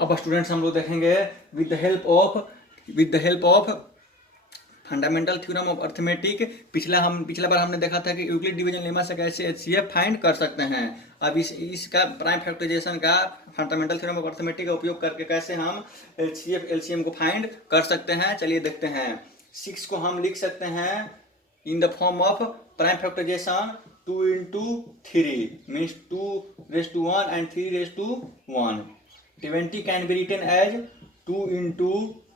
अब स्टूडेंट्स हम लोग देखेंगे with the help of fundamental theorem of arithmetic. पिछला बार हमने देखा था कि यूक्लिड डिवीजन लेमा से कैसे एचसीएफ फाइंड कर सकते हैं। अब इसका प्राइम फैक्टराइजेशन का फंडामेंटल थ्योरम ऑफ अर्थमेटिक का उपयोग करके कैसे हम एचसीएफ एलसीएम को फाइंड कर सकते हैं, चलिए देखते हैं। 6 को हम लिख सकते हैं in the form of prime factorization 2 into 3 means 2 raised to 1 and 3 raised to 1. 20 can be written as 2 into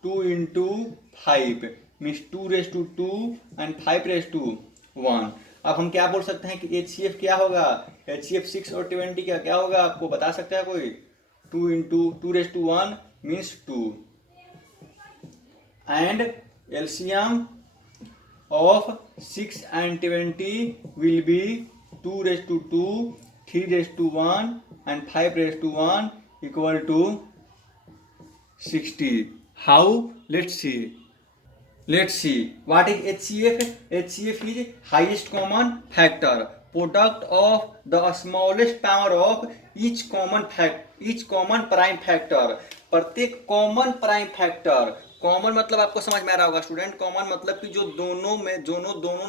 2 into 5 means 2 raised to 2 and 5 raised to 1. अब हम क्या बोल सकते हैं कि HCF क्या होगा, HCF 6 और 20 का क्या होगा, आपको बता सकता है कोई? 2 into 2 raised to 1 means 2 and LCM of 6 and 20 will be 2 raised to 2, 3 raised to 1 and 5 raised to 1 equal to 60. How? Let's see. What is HCF? HCF is highest common factor, product of the smallest power of each common prime factor. प्रत्येक common prime factor, common मतलब आपको समझ में आ रहा होगा student. Common मतलब कि जो दोनों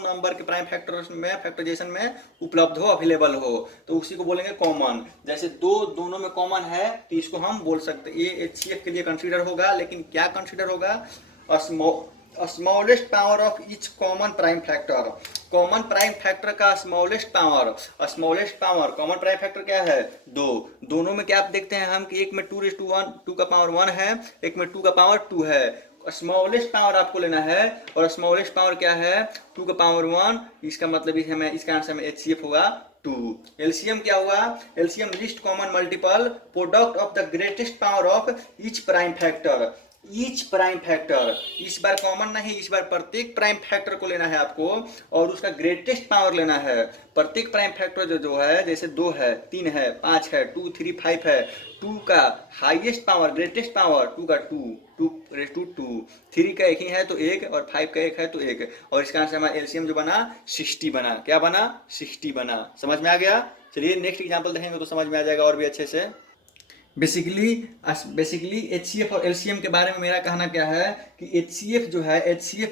नंबर के प्राइम फैक्टर्स में फैक्टराइजेशन में उपलब्ध हो, अवेलेबल हो, तो उसी को बोलेंगे कॉमन। जैसे दोनों में कॉमन है तो इसको हम बोल सकते हैं, ये एचसीएफ के लिए कंसीडर होगा। लेकिन क्या कंसीडर होगा? Smallest power of each common prime factor. Common prime factor का smallest power common prime factor क्या है? दोनों में क्या आप देखते हैं हम कि एक में 2 का पावर 1 है, एक में 2 का पावर 2 है। स्मॉलेस्ट पावर आपको लेना है और स्मॉलेस्ट पावर क्या है? 2 का पावर 1। इसका मतलब इसका आंसर में एचसीएफ होगा 2। एलसीएम क्या होगा? LCM list common multiple product of the greatest power of each prime factor. इस बार कॉमन नहीं, इस बार प्रत्येक प्राइम फैक्टर को लेना है आपको और उसका ग्रेटेस्ट पावर लेना है। प्रत्येक प्राइम फैक्टर जो है, जैसे 2 है, 3 है, 5 है, 2, 3, 5 है, 2 का हाईएस्ट पावर, ग्रेटेस्ट पावर 2 का 2 रेज़ टू 2, 3 का एक ही है तो 1 और 5 का एक है तो 1। और इसका आंसर हमारा एलसीएम जो बना 60 बना। क्या बना? 60 बना। समझ में आ गया? चलिए नेक्स्ट एग्जाम्पल देखेंगे तो समझ में आ जाएगा और भी अच्छे से। बेसिकली एचसीएफ और एलसीएम के बारे में मेरा कहना क्या है कि एचसीएफ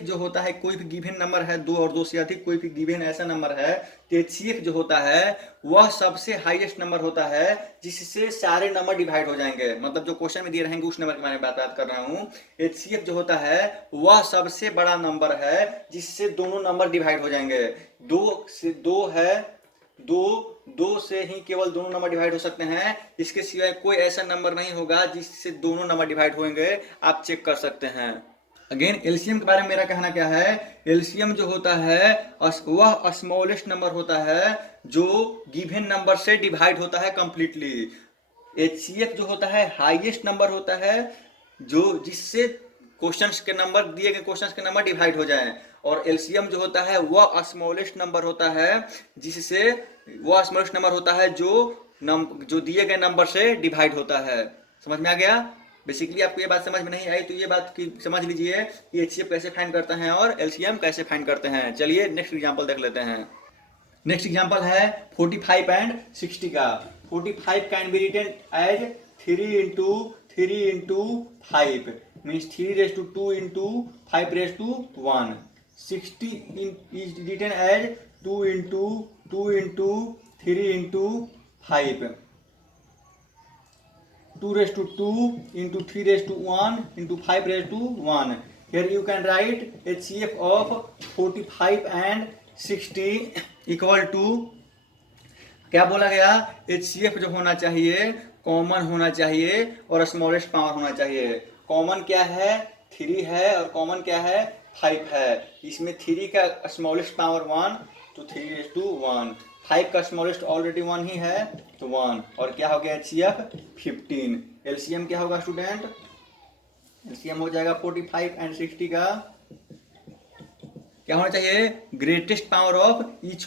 जो होता है, कोई भी गिवन नंबर है, 2 और 2 से अधिक कोई भी गिवन ऐसा नंबर है तो एचसीएफ जो होता है वह सबसे हाईएस्ट नंबर होता है जिससे सारे नंबर डिवाइड हो जाएंगे। मतलब जो क्वेश्चन में दिए रहेंगे उस नंबर के बारे में बात कर रहा हूँ। एचसीएफ जो होता है वह सबसे बड़ा नंबर है जिससे दोनों नंबर डिवाइड हो जाएंगे। 2 है, दो से ही केवल दोनों नंबर डिवाइड हो सकते हैं, इसके सिवाय कोई ऐसा नंबर नहीं होगा जिससे दोनों नंबर डिवाइड होंगे। आप चेक कर सकते हैं। अगेन एलसीएम के बारे में मेरा कहना क्या है? एलसीएम जो होता है वह स्मॉलेस्ट नंबर होता है जो गिवन नंबर से डिवाइड होता है कंप्लीटली। एचसीएफ जो होता है हाईएस्ट नंबर होता है जो जिससे क्वेश्चंस के नंबर, दिए गए क्वेश्चंस के नंबर डिवाइड हो जाएं। और एलसीएम जो होता है वह स्मॉलेस्ट नंबर होता है जिससे वह स्मॉलेस्ट नंबर होता है जो दिए गए नंबर से डिवाइड होता है। समझ में आ गया? बेसिकली आपको ये बात समझ में नहीं आई तो ये बात की समझ लीजिए कि एचसीएफ कैसे फाइंड करते हैं और एलसीएम कैसे फाइंड करते हैं। चलिए नेक्स्ट एग्जांपल देख लेते हैं। नेक्स्ट एग्जांपल है 45 एंड 60 का। 45 can be written as 3 into 3 into 5 means 3 raised to 2 into 5 raised to 1. 60 is written as 2 into 2 into 3 into 5. 2 raised to 2 into 3 raised to 1 into 5 raised to 1. Here you can write HCF of 45 and 60 equal to, क्या बोला गया? HCF जो होना चाहिए common होना चाहिए और smallest power होना चाहिए। कॉमन क्या है? 3 है और कॉमन क्या है? 5 है। इसमें 3 का स्मॉलेस्ट पावर 1 तो 3 raised to 1, 5 का स्मॉलेस्ट ऑलरेडी 1 ही है तो 1, और क्या हो गया? HCF 15। एलसीएम क्या होगा स्टूडेंट? एलसीएम हो जाएगा 45 एंड 60 का क्या होना चाहिए? Greatest power of each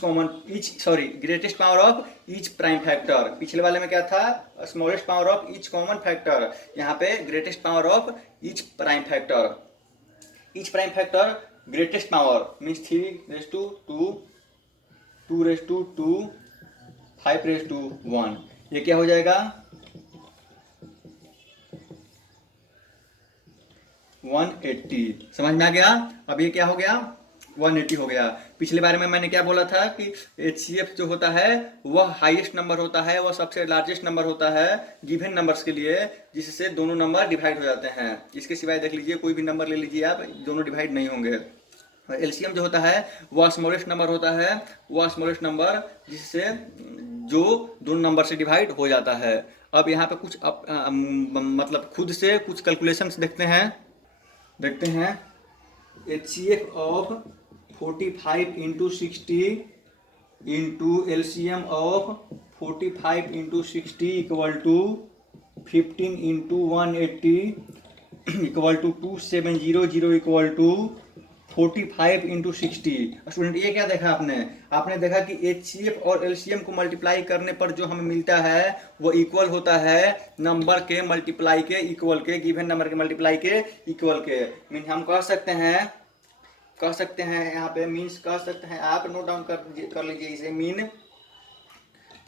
prime factor. पिछले वाले में क्या था? Smallest power of each common factor. यहाँ पे greatest power of each prime factor. Greatest power means 3 raised to 2, 2 raised to 2, 5 raised to 1। ये क्या हो जाएगा? 180। समझ में आ गया? अब ये क्या हो गया? 180 हो गया। पिछले बारे में मैंने क्या बोला था कि HCF जो होता है वह हाईएस्ट नंबर होता है, वह सबसे लार्जेस्ट नंबर होता है गिवन नंबर्स के लिए, जिससे दोनों नंबर डिवाइड हो जाते हैं। इसके सिवाय देख लीजिए, कोई भी नंबर ले लीजिए आप, दोनों डिवाइड नहीं होंगे। एलसीएम जो होता है वह स्मॉलेस्ट नंबर होता है, वह स्मॉलेस्ट नंबर जिससे जो दोनों नंबर से डिवाइड हो जाता है। अब यहाँ पे कुछ मतलब खुद से कुछ कैलकुलेशंस देखते हैं। HCF of 45 into 60 into LCM of 45 into 60 equal to 15 into 180 equal to 2700 equal to 45 into 60। Student ये क्या देखा आपने देखा कि HCF और LCM को मल्टीप्लाई करने पर जो हमें मिलता है वो इक्वल होता है नंबर के मल्टीप्लाई के इक्वल के, गिवन नंबर के मल्टीप्लाई के इक्वल के। मीन हम कह सकते हैं यहाँ पे मीन्स कह सकते हैं, आप नोट डाउन कर लीजिए इसे। Mean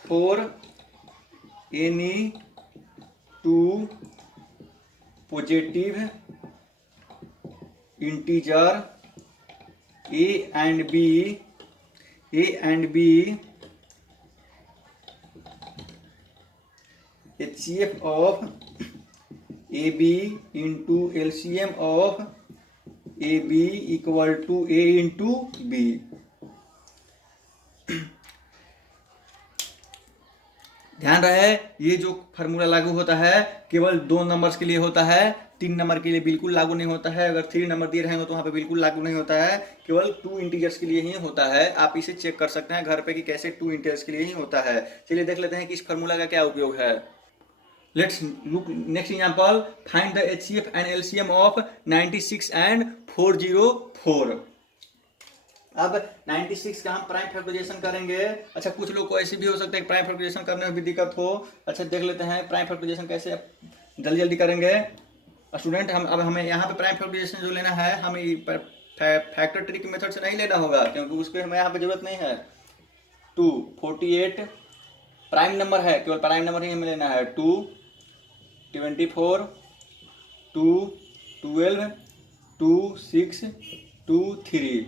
for any two positive integer A and B HCF of AB into LCM of AB equal to A into B। ध्यान रहे ये जो फार्मूला लागू होता है केवल 2 नंबर्स के लिए होता है, 3 नंबर के लिए बिल्कुल लागू नहीं होता है। अगर 3 नंबर दिए रहेंगे तो वहाँ पे बिल्कुल लागू नहीं होता है, केवल 2 इंटीजर्स के लिए ही होता है। आप इसे चेक कर सकते हैं घर पे कि कैसे 2 इंटीजर्स के लिए ही होता है। चलिए देख लेते हैं कि इस फार्मूला का क्या उपयोग है। Let's look next example, find the HCF and LCM of 96 and 404। अब 96 का हम प्राइम फैक्टराइजेशन करेंगे। अच्छा, कुछ लोग को ऐसे भी हो सकता है कि प्राइम फैक्टराइजेशन करने में भी दिक्कत हो। अच्छा, देख लेते हैं प्राइम फैक्टराइजेशन कैसे जल्दी जल्दी करेंगे। स्टूडेंट हमें यहाँ पे प्राइम फैक्टराइजेशन जो लेना है, हमें फैक्टर ट्री की मेथड से नहीं लेना होगा, क्योंकि उसके हमें यहाँ पे जरूरत नहीं है। 248 प्राइम नंबर है, केवल प्राइम नंबर ही हमें लेना है। 2 24 2 12 2 6 2 3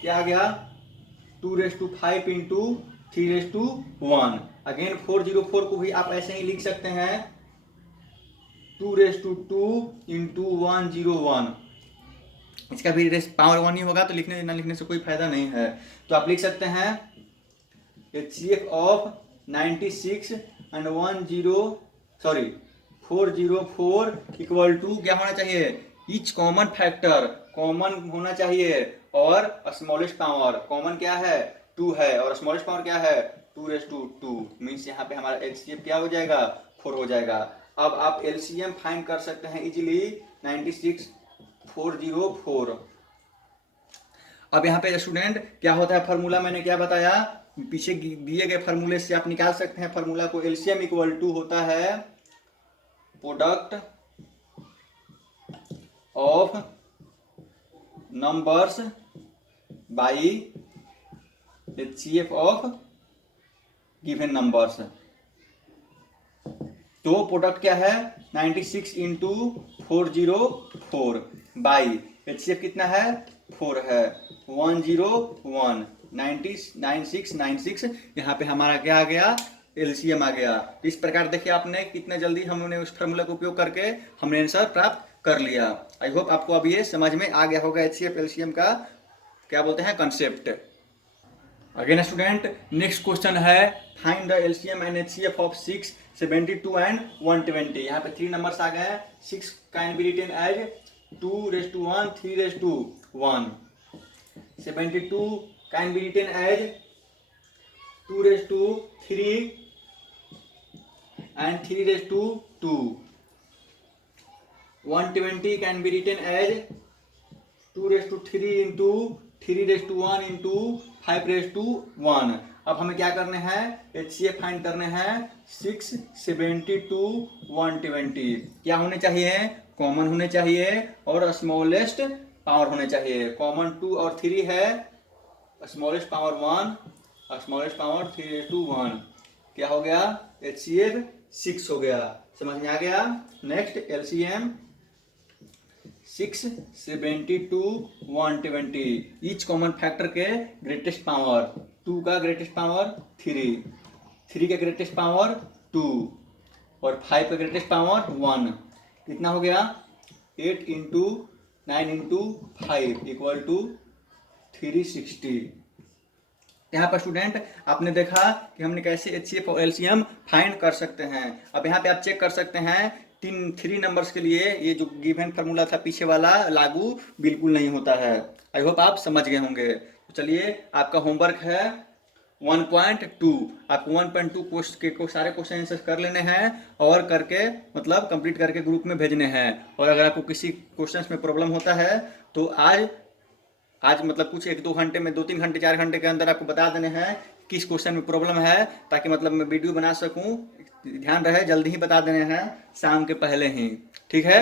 क्या आ गया? 2⁵ इंटू 3⁵1। अगेन 404 को भी आप ऐसे ही लिख सकते हैं 2⁵2 इंटू 101। इसका भी पावर 1 ही होगा, तो लिखने ना लिखने से कोई फायदा नहीं है। तो आप लिख सकते हैं HCF of 96 and 404 equal to क्या होना चाहिए? ईच कॉमन फैक्टर कॉमन होना चाहिए, और स्मॉलेस्ट पावर कॉमन क्या है? 2 है, और स्मॉलेस्ट पावर क्या है? 2⁵2। मीन्स यहाँ पे हमारा HCF क्या हो जाएगा? 4 हो जाएगा। अब आप LCM फाइंड कर सकते हैं इजीली 96 404। अब यहाँ पे स्टूडेंट क्या होता है फार्मूला मैंने क्या बताया, पीछे दिए गए फार्मूले से आप निकाल सकते हैं फार्मूला को। LCM इक्वल टू होता है product of numbers by HCF of given numbers. तो प्रोडक्ट क्या है? 96 इंटू 404 बाई HCF कितना है? 4 है। 101 96 यहाँ पे हमारा क्या आ गया? LCM आ गया। इस प्रकार देखिए आपने कितने जल्दी हमने उस फार्मूला का उपयोग करके हमने आंसर प्राप्त कर लिया। आई होप आपको अब ये समझ में आ गया होगा HCF LCM का क्या बोलते हैं concept. Again student next question है, find the LCM and HCF of 6 72 and 120। यहाँ पे 3 नंबर्स आ गए हैं। 6 can be written as 2⁵1 3⁵1। 72 can be written as 2⁵3 and 3⁵2। 120 can be written as 2⁵3 into 3⁵1 into 5⁵1। अब हमें क्या करने हैं? HCF फाइंड करने हैं 6 72 120। क्या होने चाहिए? कॉमन होने चाहिए और स्मॉलेस्ट पावर होने चाहिए। कॉमन 2 और 3 है, स्मॉलेस्ट पावर 1 और स्मॉलेस्ट पावर 3⁵1। क्या हो गया? HCF 6 हो गया। समझ में आ गया। Next LCM 6, 72, 120। Each common factor के ग्रेटेस्ट पावर, 2 का ग्रेटेस्ट पावर 3, 3 का ग्रेटेस्ट पावर 2 और 5 का ग्रेटेस्ट पावर 1। कितना हो गया? 8 इंटू 9 इंटू 5 इक्वल टू 360। यहाँ पर स्टूडेंट आपने देखा कि हमने कैसे एचसीएफ और एलसीएम फाइंड कर सकते हैं। अब यहाँ पे आप चेक कर सकते हैं 3 नंबर्स के लिए ये जो गिवन फार्मूला था पीछे वाला लागू बिल्कुल नहीं होता है। आई होप आप समझ गए होंगे। तो चलिए आपका होमवर्क है 1.2। आपको 1.2 के सारे क्वेश्चन आंसर कर लेने हैं और करके मतलब कंप्लीट करके ग्रुप में भेजने हैं। और अगर आपको किसी क्वेश्चन में प्रॉब्लम होता है तो आज मतलब कुछ 1-2 घंटे में, 2-3 घंटे 4 घंटे के अंदर आपको बता देने हैं किस क्वेश्चन में प्रॉब्लम है, ताकि मतलब मैं वीडियो बना सकूं। ध्यान रहे जल्दी ही बता देने हैं शाम के पहले ही। ठीक है।